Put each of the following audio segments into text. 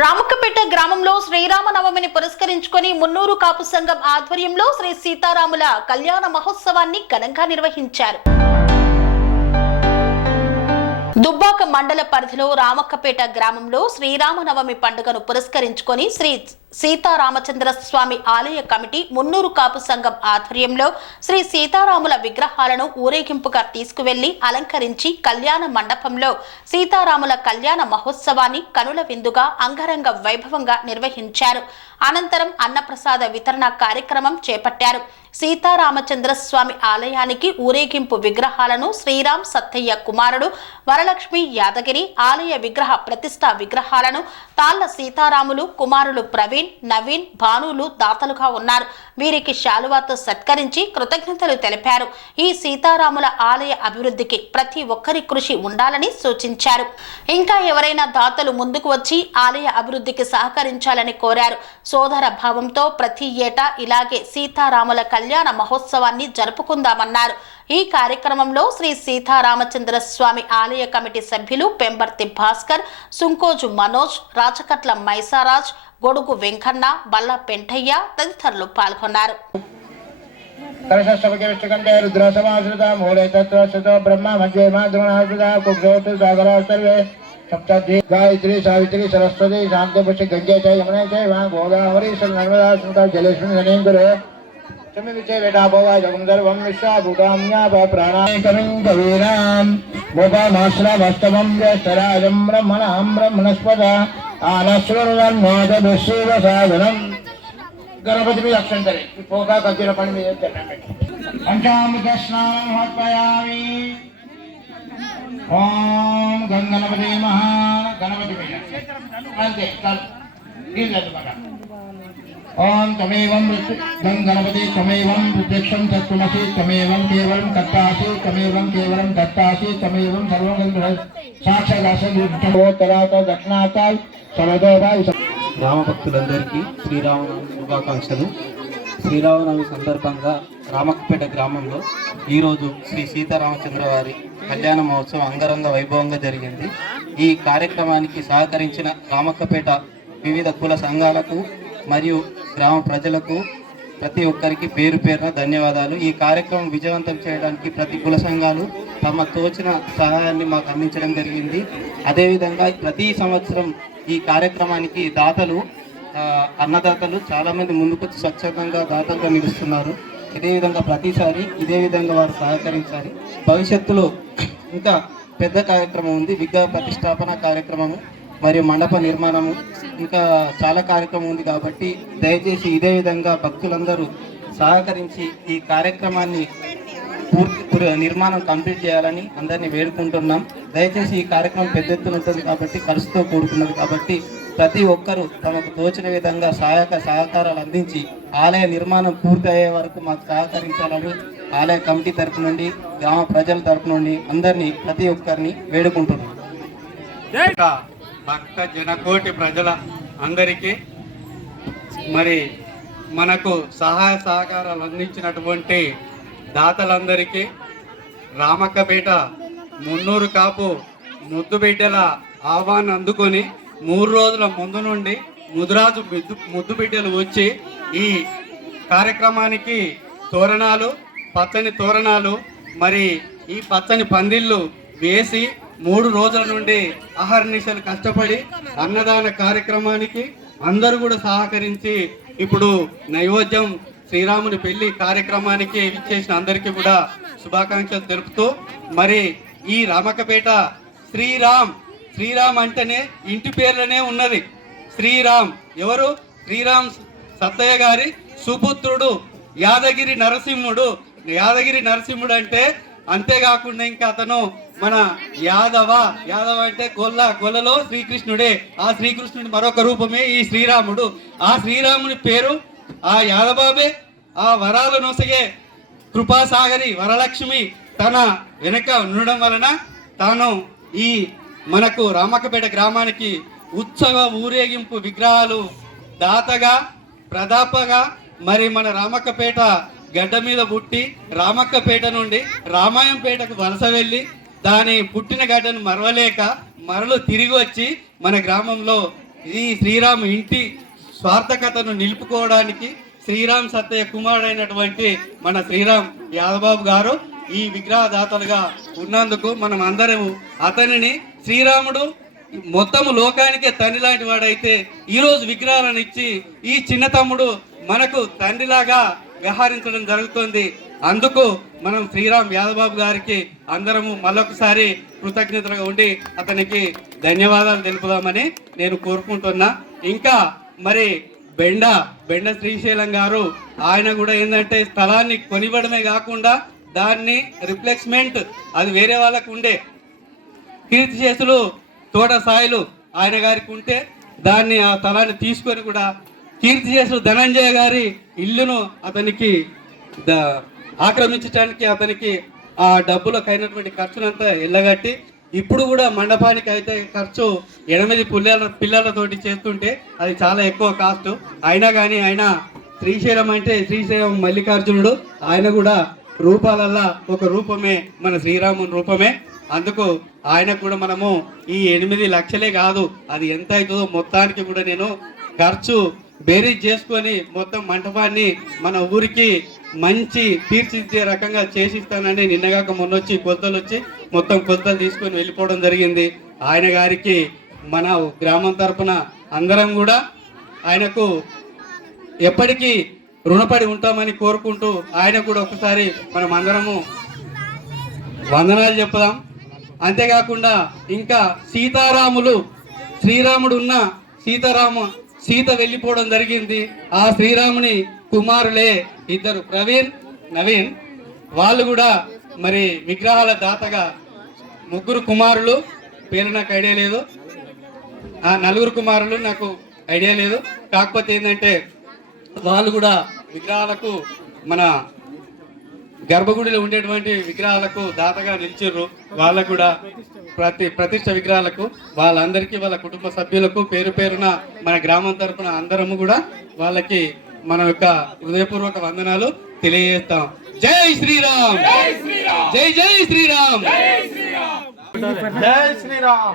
రామక్కపేట గ్రామంలో శ్రీరామనవమిని పురస్కరించుకొని మున్నూరు కాపు సంఘం ఆధ్వర్యంలో శ్రీ సీతారాముల కళ్యాణ మహోత్సవాన్ని ఘనంగా నిర్వహించారు. దుబ్బాక మండల పరిధిలో రామక్కపేట గ్రామంలో శ్రీరామనవమి పండుగను పురస్కరించుకొని శ్రీ సీతారామచంద్ర స్వామి ఆలయ కమిటీ మున్నూరు కాపు సంఘం ఆధ్వర్యంలో శ్రీ సీతారాముల విగ్రహాలను ఊరేగింపుగా తీసుకువెళ్లి అలంకరించి కళ్యాణ మండపంలో సీతారాముల కళ్యాణ మహోత్సవాన్ని కనుల విందుగా అంగరంగ వైభవంగా నిర్వహించారు. అనంతరం అన్నప్రసాద వితరణ కార్యక్రమం చేపట్టారు. సీతారామచంద్ర స్వామి ఆలయానికి ఊరేగింపు విగ్రహాలను శ్రీరామ్ సత్తయ్య కుమారుడు వరలక్ష్మి యాదగిరి, ఆలయ విగ్రహ ప్రతిష్ఠా విగ్రహాలను తాళ్ల సీతారాములు కుమారులు ప్రవీణ్, నవీన్, భానులు దాతలుగా ఉన్నారు. వీరికి శాలువాతో సత్కరించి కృతజ్ఞతలు తెలిపారు. ఈ సీతారాముల ఆలయ అభివృద్ధికి ప్రతి ఒక్కరి కృషి ఉండాలని సూచించారు. ఇంకా ఎవరైనా దాతలు ముందుకు వచ్చి ఆలయ అభివృద్ధికి సహకరించాలని కోరారు. సోదర భావంతో ప్రతి ఏటా ఇలాగే సీతారాముల కళ్యాణ మహోత్సవాన్ని జరుపుకుందామన్నారు. ఈ కార్యక్రమంలో శ్రీ సీతారామచంద్ర స్వామి ఆలయ కమిటీ సభ్యులు పెంబర్తి భాస్కర్, సుంకోజు మనోజ్, రాచకట్ల మైసారాజ్, గొడుగు వెంకన్న, బల్ల పెంటయ్య తదితరులు పాల్గొన్నారు. सप्तधी गायत्री सावित्री सरस्वती शांति पुष्टि गंगे च यमुने च वहाँ गोदावरी नर्मदा स्मृता जलेश्वरी धनीं गुरु चमे विचय बेटा भवा जगंधर्वं विश्वा भूताम्या प्राणाय कविं कवीनां गोपामाश्रा वास्तवं ज्येष्ठराजं ब्रह्मणां ब्रह्मणस्पद आनश्वरन्नोद विश्व साधनं गणपति भी लक्षण करे पोगा कज्जरपण में करना बेटा पंचामृत स्नानं समर्पयामि। ओम गणपति महान गणपति ओम तमेवं गणपति तमेवं प्रत्यक्षं तत्त्वमसि तमेवं केवलं कर्तासि तमेवं केवलं कर्तासि तमेवं सर्वं साक्षात् दक्षिणात सर्वदेवाय రామ భక్తులందరికీ శ్రీరామనవమి శుభాకాంక్షలు. శ్రీరామనవమి సందర్భంగా రామక్కపేట గ్రామంలో ఈరోజు శ్రీ సీతారామచంద్ర వారి కళ్యాణ మహోత్సవం అంగరంగ వైభవంగా జరిగింది. ఈ కార్యక్రమానికి సహకరించిన రామక్కపేట వివిధ కుల సంఘాలకు మరియు గ్రామ ప్రజలకు ప్రతి ఒక్కరికి పేరు పేరున ధన్యవాదాలు. ఈ కార్యక్రమం విజయవంతం చేయడానికి ప్రతి కుల సంఘాలు తమ తోచిన సహాయాన్ని మాకు అందించడం జరిగింది. అదేవిధంగా ప్రతి సంవత్సరం ఈ కార్యక్రమానికి దాతలు అన్నదాతలు చాలామంది ముందుకొచ్చి స్వచ్ఛందంగా దాతలుగా నిలుస్తున్నారు. ఇదే విధంగా ప్రతిసారి ఇదే విధంగా వారు సహకరించాలి. భవిష్యత్తులో ఇంకా పెద్ద కార్యక్రమం ఉంది, విగ్రహ ప్రతిష్టాపన కార్యక్రమము మరియు మండప నిర్మాణము, ఇంకా చాలా కార్యక్రమం ఉంది. కాబట్టి దయచేసి ఇదే విధంగా భక్తులందరూ సహకరించి ఈ కార్యక్రమాన్ని పూర్తి నిర్మాణం కంప్లీట్ చేయాలని అందరినీ వేడుకుంటున్నాం. దయచేసి ఈ కార్యక్రమం పెద్ద ఎత్తున ఉంటుంది కాబట్టి ఖర్చుతో కూడుకున్నది కాబట్టి ప్రతి ఒక్కరూ తమకు తోచిన విధంగా సహకారాలు అందించి ఆలయ నిర్మాణం పూర్తి అయ్యే వరకు మాకు సహకరించాలని ఆలయ కమిటీ తరపు నుండి గ్రామ ప్రజల తరపు నుండి అందరినీ ప్రతి ఒక్కరిని వేడుకుంటున్నాం. భక్త జనకోటి ప్రజల అందరికీ మరి మనకు సహాయ సహకారాలు అందించినటువంటి దాతలందరికీ రామక్కపేట మున్నూరు కాపు ముద్దు బిడ్డల ఆహ్వానం అందుకొని 3 రోజుల ముందు నుండి ముదురాజు ముద్దు బిడ్డలు వచ్చి ఈ కార్యక్రమానికి తోరణాలు, పచ్చని తోరణాలు మరి ఈ పచ్చని పందిళ్ళు వేసి 3 రోజుల నుండి అహర్నిశలు కష్టపడి అన్నదాన కార్యక్రమానికి అందరూ కూడా సహకరించి ఇప్పుడు నైవేద్యం శ్రీరాముని పెళ్లి కార్యక్రమానికి ఇచ్చేసిన అందరికీ కూడా శుభాకాంక్షలు తెలుపుతూ మరి ఈ రామక్కపేట శ్రీరామ్ అంటేనే ఇంటి పేర్లనే ఉన్నది. శ్రీరామ్ ఎవరు? శ్రీరామ్ సత్తయ్య గారి సుపుత్రుడు యాదగిరి నరసింహుడు అంటే అంతేకాకుండా ఇంకా అతను మన యాదవ అంటే గొల్లలో శ్రీకృష్ణుడే. ఆ శ్రీకృష్ణుడి మరొక రూపమే ఈ శ్రీరాముడు. ఆ శ్రీరాముని పేరు ఆ యాదబాబే. ఆ వరాలు నొసగే కృపాసాగరి వరలక్ష్మి తన వెనుక ఉండడం వలన తాను ఈ మనకు రామక్కపేట గ్రామానికి ఉత్సవ ఊరేగింపు విగ్రహాలు దాతగా ప్రదాపగా మరి మన రామక్కపేట గడ్డ మీద పుట్టి రామక్కపేట నుండి రామాయంపేటకు వలస వెళ్ళి దాని పుట్టిన గడ్డను మరవలేక మరలు తిరిగి వచ్చి మన గ్రామంలో ఈ శ్రీరామ్ ఇంటి స్వార్థకతను నిలుపుకోవడానికి శ్రీరామ్ సత్తయ్య కుమారుడైనటువంటి మన శ్రీరామ్ యాదబాబు గారు ఈ విగ్రహదాతలుగా ఉన్నందుకు మనం అందరము అతనిని శ్రీరాముడు మొత్తము లోకానికే తండ్రి లాంటి వాడైతే ఈరోజు విగ్రహాలను ఇచ్చి ఈ చిన్న తమ్ముడు మనకు తండ్రిలాగా వ్యవహరించడం జరుగుతుంది. అందుకు మనం శ్రీరామ్ యాదబాబు గారికి అందరము మళ్ళొకసారి కృతజ్ఞతలుగా ఉండి అతనికి ధన్యవాదాలు తెలుపుదామని నేను కోరుకుంటున్నా. ఇంకా మరి బెండ శ్రీశైలం గారు ఆయన కూడా ఏంటంటే స్థలాన్ని కొనివ్వడమే కాకుండా దాన్ని రిప్లేస్మెంట్ అది వేరే వాళ్ళకు ఉండే కీర్తిశేషులు తోట సాయిలు ఆయన గారికి ఉంటే దాన్ని ఆ స్థలాన్ని తీసుకొని కూడా కీర్తిశేషులు ధనంజయ గారి ఇల్లును అతనికి ఆక్రమించడానికి అతనికి ఆ డబ్బులకు అయినటువంటి ఖర్చునంతా ఎల్లగట్టి ఇప్పుడు కూడా మండపానికి అయితే ఖర్చు 8 పిల్లలతోటి చేస్తుంటే అది చాలా ఎక్కువ కాస్ట్. అయినా కానీ ఆయన శ్రీశైలం అంటే శ్రీశైలం మల్లికార్జునుడు, ఆయన కూడా రూపాలల్లా ఒక రూపమే మన శ్రీరాముని రూపమే. అందుకు ఆయన కూడా మనము ఈ 8 లక్షలే కాదు అది ఎంత అవుతుందో మొత్తానికి కూడా నేను ఖర్చు బేరీజ్ చేసుకొని మొత్తం మంటపాన్ని మన ఊరికి మంచి తీర్చిదిద్దే రకంగా చేసిస్తానని నిన్నగాక మొన్నొచ్చి కొలతలు వచ్చి మొత్తం కొలతలు తీసుకొని వెళ్ళిపోవడం జరిగింది. ఆయన గారికి మన గ్రామం తరపున అందరం కూడా ఆయనకు ఎప్పటికీ రుణపడి ఉంటామని కోరుకుంటూ ఆయన కూడా ఒకసారి మనం అందరము వందనాలు చెప్పుదాం. అంతేకాకుండా ఇంకా సీతారాములు శ్రీరాముడు ఉన్న సీత వెళ్ళిపోవడం జరిగింది. ఆ శ్రీరాముని కుమారులే ఇద్దరు ప్రవీణ్ నవీన్, వాళ్ళు కూడా మరి విగ్రహాల దాతగా 3 కుమారులు, పేరు నాకు ఐడియా లేదు, 4 కుమారులు నాకు ఐడియా లేదు. కాకపోతే ఏంటంటే వాళ్ళు కూడా విగ్రహాలకు మన గర్భగుడిలో ఉండేటువంటి విగ్రహాలకు దాతగా నిలిచిర్రు. వాళ్ళకు కూడా ప్రతిష్ట విగ్రహాలకు వాళ్ళందరికీ వాళ్ళ కుటుంబ సభ్యులకు పేరు పేరున మన గ్రామం తరపున అందరము కూడా వాళ్ళకి మన యొక్క హృదయపూర్వక వందనాలు తెలియజేస్తాం. జై శ్రీరామ్, జై జై శ్రీరామ్, జై శ్రీరామ్,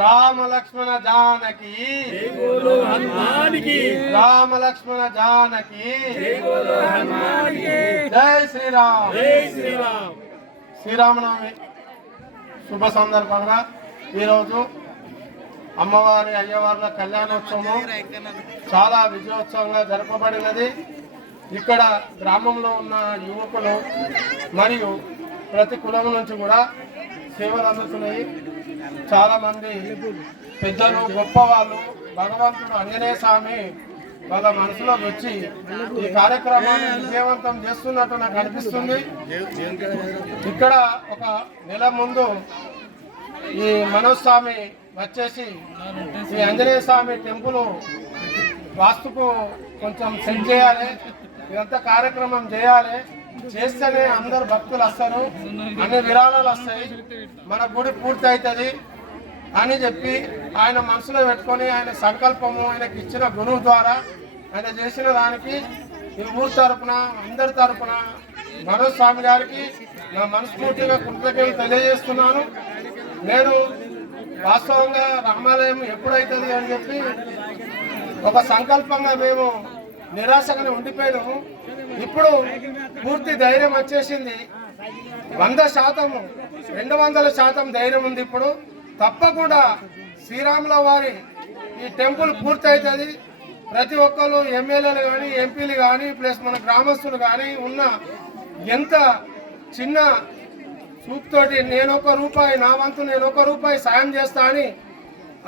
రామ లక్ష్మణ జానకి, రామ లక్ష్మణ జానకి, జై శ్రీరామ్. శ్రీరామనవమి శుభ సందర్భంగా ఈరోజు అమ్మవారి అయ్యవార్ల కళ్యాణోత్సవం చాలా విజయోత్సవంగా జరపబడినది. ఇక్కడ గ్రామంలో ఉన్న యువకులు మరియు ప్రతి కులం నుంచి కూడా సేవలు అందుతున్నాయి. చాలా మంది పెద్దలు గొప్పవాళ్ళు భగవంతుడు ఆంజనేయ స్వామి వాళ్ళ మనసులోకి వచ్చి ఈ కార్యక్రమాన్ని విజయవంతం చేస్తున్నట్టు నాకు అనిపిస్తుంది. ఇక్కడ ఒక నెల ముందు ఈ మనోజ్ స్వామి వచ్చేసి ఈ ఆంజనేయ స్వామి టెంపుల్ వాస్తుకు కొంచెం సెట్ చేయాలి, ఇదంతా కార్యక్రమం చేయాలి, చేస్తేనే అందరు భక్తులు వస్తారు, అన్ని విరాళాలు వస్తాయి, మన గుడి పూర్తి అవుతుంది అని చెప్పి ఆయన మనసులో పెట్టుకొని ఆయన సంకల్పము ఆయనకి ఇచ్చిన గురువు ద్వారా ఆయన చేసిన దానికి ఈ ఊరు తరపున అందరి తరపున మనోజ్ స్వామి గారికి నా మనస్ఫూర్తిగా కృతజ్ఞతలు తెలియజేస్తున్నాను. నేను వాస్తవంగా రామాలయం ఎప్పుడైతుంది అని చెప్పి ఒక సంకల్పంగా మేము నిరాశగానే ఉండిపోయాము. ఇప్పుడు పూర్తి ధైర్యం వచ్చేసింది. 100%, 200% ధైర్యం ఉంది. ఇప్పుడు తప్పకుండా శ్రీరాముల వారి ఈ టెంపుల్ పూర్తి అవుతుంది. ప్రతి ఒక్కరు ఎమ్మెల్యేలు కానీ ఎంపీలు కానీ ప్లస్ మన గ్రామస్తులు కానీ ఉన్న ఎంత చిన్న చూపుతోటి నేను ₹1 నా వంతు నేను ₹1 సాయం చేస్తా అని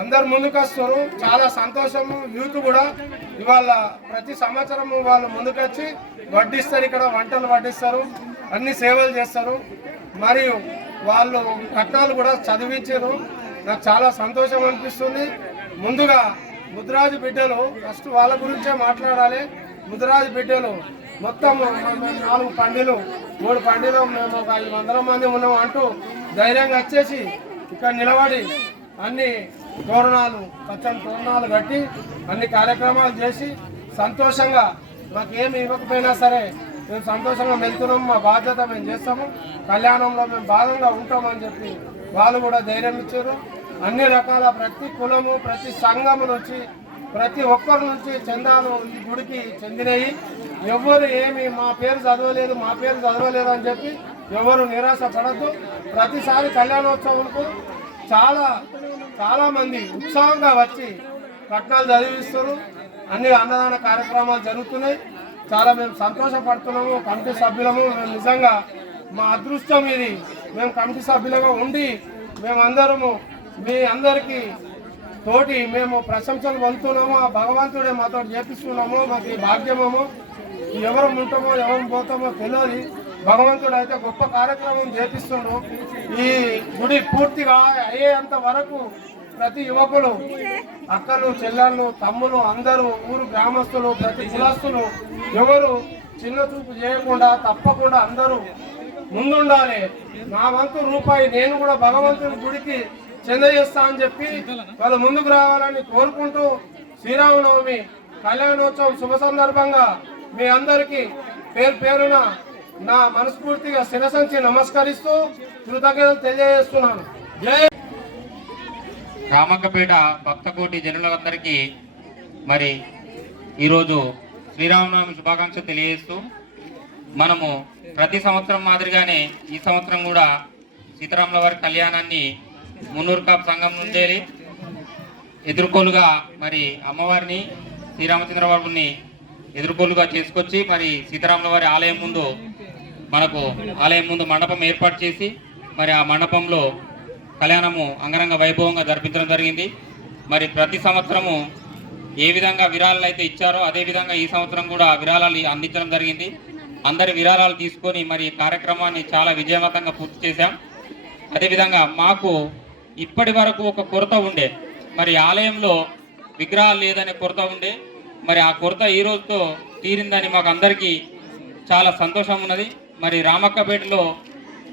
అందరు ముందుకు వస్తారు. చాలా సంతోషము. యూత్ కూడా ఇవాళ ప్రతి సంవత్సరం వాళ్ళు ముందుకొచ్చి వడ్డిస్తారు, ఇక్కడ వంటలు వడ్డిస్తారు, అన్ని సేవలు చేస్తారు. మరియు వాళ్ళు కట్నాలు కూడా చదివించారు. నాకు చాలా సంతోషం అనిపిస్తుంది. ముందుగా ముద్రాజు బిడ్డలు ఫస్ట్ వాళ్ళ గురించే మాట్లాడాలి. ముద్రాజు బిడ్డలు మొత్తం 4 పండిలు 3 పండిలు మేము ఒక 500 మంది ఉన్నాం అంటూ ధైర్యంగా వచ్చేసి ఇక్కడ నిలబడి అన్ని తోరణాలు పచ్చని తోరణాలు కట్టి అన్ని కార్యక్రమాలు చేసి సంతోషంగా మాకేమి ఇవ్వకపోయినా సరే మేము సంతోషంగా వెళ్తున్నాం, మా బాధ్యత మేము చేస్తాము, కళ్యాణంలో మేము భాగంగా ఉంటామని చెప్పి వాళ్ళు కూడా ధైర్యం ఇచ్చారు. అన్ని రకాల ప్రతి కులము ప్రతి సంఘము నుంచి ప్రతి ఒక్కరి నుంచి చందాలు ఈ గుడికి చెందినవి. ఎవరు ఏమి మా పేరు చదవలేదు అని చెప్పి ఎవరు నిరాశ పడద్దు. ప్రతిసారి కళ్యాణోత్సవంకు చాలా మంది ఉత్సాహంగా వచ్చి కట్నాలు చదివిస్తారు. అన్ని అన్నదాన కార్యక్రమాలు జరుగుతున్నాయి. చాలా మేము సంతోషపడుతున్నాము. కమిటీ సభ్యులము మేము నిజంగా మా అదృష్టం ఇది. మేము కమిటీ సభ్యులుగా ఉండి మేమందరము మీ అందరికీ తోటి మేము ప్రశంసలు పొందుతున్నాము. ఆ భగవంతుడే మాతో చేపిస్తున్నాము. మాకు ఈ భాగ్యమము. ఎవరు ఉంటామో ఎవరు పోతామో తెలియదు. భగవంతుడు అయితే గొప్ప కార్యక్రమం చేపిస్తున్నాడు. ఈ గుడి పూర్తిగా అయ్యేంత వరకు ప్రతి యువకులు, అక్కలు, చెల్లెళ్ళు, తమ్ములు అందరూ ఊరు గ్రామస్తులు ప్రతి కులస్తులు ఎవరు చిన్న చూపు చేయకుండా తప్పకుండా అందరూ ముందుండాలి. నా వంతు రూపాయి నేను కూడా భగవంతుని గుడికి చెందజేస్తా అని చెప్పి వాళ్ళు ముందుకు రావాలని కోరుకుంటూ శ్రీరామనవమి కళ్యాణోత్సవం శుభ సందర్భంగా మీ అందరికీ పేరున నా మనస్ఫూర్తిగా శిరసంచి నమస్కరిస్తూ కృతజ్ఞతలు తెలియజేస్తున్నాను. జై రామక్కపేట భక్తకోటి జనులందరికీ మరి ఈరోజు శ్రీరామనవమి శుభాకాంక్షలు తెలియజేస్తూ మనము ప్రతి సంవత్సరం మాదిరిగానే ఈ సంవత్సరం కూడా సీతారాముల వారి కళ్యాణాన్ని మున్నూరు కాపు సంఘం నుండి ఎదుర్కోలుగా మరి అమ్మవారిని శ్రీరామచంద్ర వారిని ఎదుర్కోలుగా చేసుకొచ్చి మరి సీతారాముల వారి ఆలయం ముందు మండపం ఏర్పాటు చేసి మరి ఆ మండపంలో కళ్యాణము అంగరంగ వైభవంగా జరిపించడం జరిగింది. మరి ప్రతి సంవత్సరము ఏ విధంగా విరాళాలు అయితే ఇచ్చారో అదేవిధంగా ఈ సంవత్సరం కూడా విరాళాలు అందించడం జరిగింది. అందరి విరాళాలు తీసుకొని మరి కార్యక్రమాన్ని చాలా విజయవంతంగా పూర్తి చేశాం. అదేవిధంగా మాకు ఇప్పటి వరకు ఒక కొరత ఉండే, మరి ఆలయంలో విగ్రహాలు లేదనే కొరత ఉండే. మరి ఆ కొరత ఈ రోజుతో తీరిందని మాకు అందరికీ చాలా సంతోషం ఉన్నది. మరి రామక్కపేటలో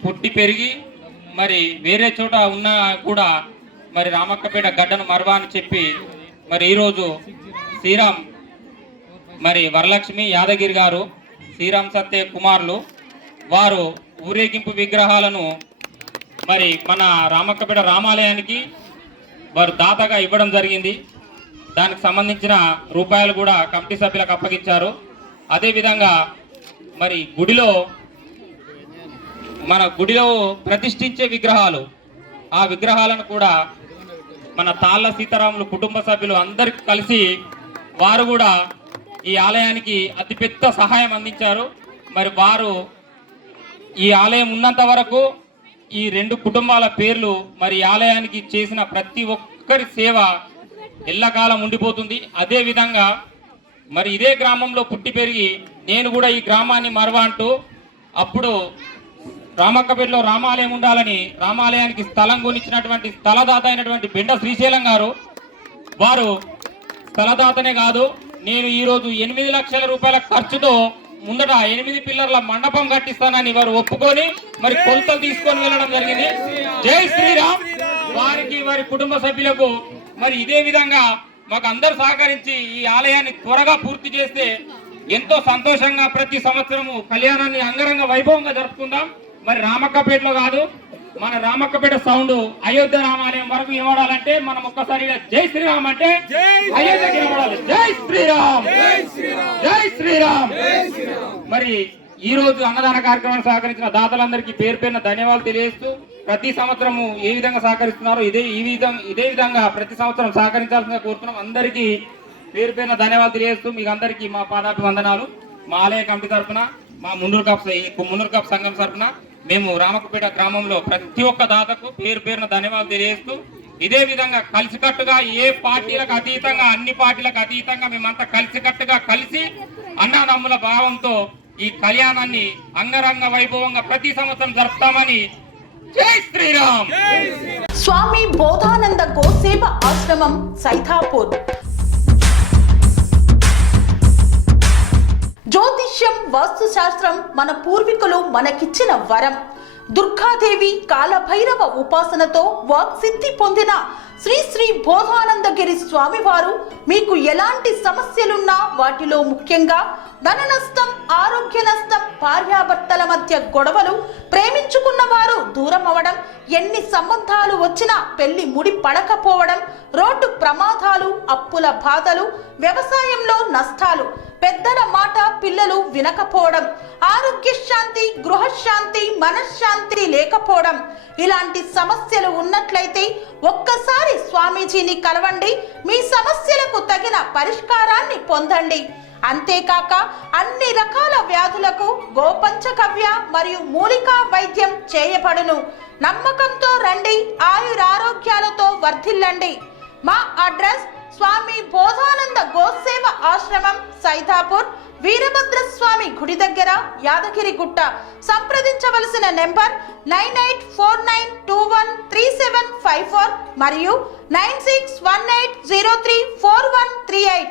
పుట్టి పెరిగి మరి వేరే చోట ఉన్నా కూడా మరి రామక్కపేట గడ్డను మరవా అని చెప్పి మరి ఈరోజు శ్రీరామ్ మరి వరలక్ష్మి యాదగిరి గారు, శ్రీరామ్ సత్య కుమారులు వారు ఊరేగింపు విగ్రహాలను మరి మన రామక్కపేట రామాలయానికి వారు దాతగా ఇవ్వడం జరిగింది. దానికి సంబంధించిన రూపాయలు కూడా కమిటీ సభ్యులకు అప్పగించారు. అదేవిధంగా మరి మన గుడిలో ప్రతిష్ఠించే విగ్రహాలు, ఆ విగ్రహాలను కూడా మన తాళ్ళ సీతారాములు కుటుంబ సభ్యులు అందరికి కలిసి వారు కూడా ఈ ఆలయానికి అతిపెద్ద సహాయం అందించారు. మరి వారు ఈ ఆలయం ఉన్నంత వరకు ఈ రెండు కుటుంబాల పేర్లు మరి ఆలయానికి చేసిన ప్రతి ఒక్కరి సేవ ఎల్లకాలం ఉండిపోతుంది. అదేవిధంగా మరి ఇదే గ్రామంలో పుట్టి పెరిగి నేను కూడా ఈ గ్రామాన్ని మరవా అంటూ అప్పుడు రామక్కపేటలో రామాలయం ఉండాలని రామాలయానికి స్థలం కొనిచ్చినటువంటి స్థలదాత అయినటువంటి బెండ శ్రీశైలం గారు, వారు స్థలదాతనే కాదు, నేను ఈరోజు 8 లక్షల రూపాయల ఖర్చుతో ముందట 8 పిల్లర్ల మండపం కట్టిస్తానని వారు ఒప్పుకొని మరి కొలతలు తీసుకొని వెళ్ళడం జరిగింది. జై శ్రీరామ్. వారికి వారి కుటుంబ సభ్యులకు మరి ఇదే విధంగా మాకు అందరూ సహకరించి ఈ ఆలయాన్ని త్వరగా పూర్తి చేస్తే ఎంతో సంతోషంగా ప్రతి సంవత్సరము కళ్యాణాన్ని అంగరంగ వైభవంగా జరుపుకుందాం. మరి రామక్కపేటలో కాదు, మన రామక్కపేట సౌండ్ అయోధ్య రామాలయం వరకు వినబడాలంటే మనం ఒక్కసారిగా జై శ్రీరామ్ అంటే అయోధ్యకి వినబడాలి. జై శ్రీరామ్, జై శ్రీరామ్. మరి ఈ రోజు అన్నదాన కార్యక్రమాన్ని సహకరించిన దాతలందరికీ పేరు పేరున ధన్యవాదాలు తెలియజేస్తూ ప్రతి సంవత్సరము ఏ విధంగా సహకరిస్తున్నారో ఇదే విధంగా ప్రతి సంవత్సరం సహకరించాల్సిందిగా కోరుతున్నాం. అందరికీ పేరు పేరున ధన్యవాదాలు తెలియజేస్తూ మీకు అందరికీ మా పాదాభివందనాలు. మా ఆలయ కమిటీ తరఫున, మా మున్నూరు కాపు సంఘం తరఫున మేము రామక్కపేట గ్రామంలో ప్రతి ఒక్క దాతకు పేరు పేరున ధన్యవాదాలు తెలియజేస్తూ ఇదే విధంగా కలిసికట్టుగా ఏ పార్టీలకు అతీతంగా అన్ని పార్టీలకు అతీతంగా మేమంతా కలిసికట్టుగా కలిసి అన్నదమ్ముల భావంతో ఈ కళ్యాణాన్ని అంగరంగ వైభవంగా ప్రతి సంవత్సరం జరుపుతామని. జై శ్రీరామ్. స్వామి బోధానంద గోసేవ ఆశ్రమం సైథాపూర్. జ్యోతిష్యం, వాస్తుశాస్త్రం మన పూర్వీకులు మనకిచ్చిన వరం. దుర్గాదేవి, కాలభైరవ ఉపాసనతో వాక్సిద్ధి పొందిన శ్రీ శ్రీ బోధానందగిరి స్వామివారు మీకు ఎలాంటి సమస్యలున్నా వాటిలో ముఖ్యంగా ధన నష్టం, ఆరోగ్య నష్టం, భార్యాభర్తల మధ్య గొడవలు, ప్రేమించుకున్న వారు దూరం అవడం, ఎన్ని సంబంధాలు వచ్చినా పెళ్లి ముడి పడకపోవడం, రోడ్డు ప్రమాదాలు, అప్పుల బాధలు, వ్యవసాయంలో నష్టాలు, పెద్దల మాట పిల్లలు వినకపోవడం, ఆరోగ్య శాంతి, గృహశాంతి, మనశ్శాంతి లేకపోవడం, ఇలాంటి సమస్యలు ఉన్నట్లయితే ఒక్కసారి స్వామీజీని కలవండి. మీ సమస్యలకు తగిన పరిష్కారాన్ని పొందండి. అంతేకాక అన్ని రకాల వ్యాధులకు గోపంచకవ్య మరియు మూలికా వైద్యం చేయబడును. నమ్మకంతో రండి, ఆయురారోగ్యాలతో వర్ధిల్లండి. మా అడ్రస్ స్వామి బోధానంద గోసేవ ఆశ్రమం, సైదాపూర్, వీరభద్రస్వామి గుడి దగ్గర, యాదగిరిగుట్ట. సంప్రదించవలసిన నెంబర్ 9849213754 మరియు 961803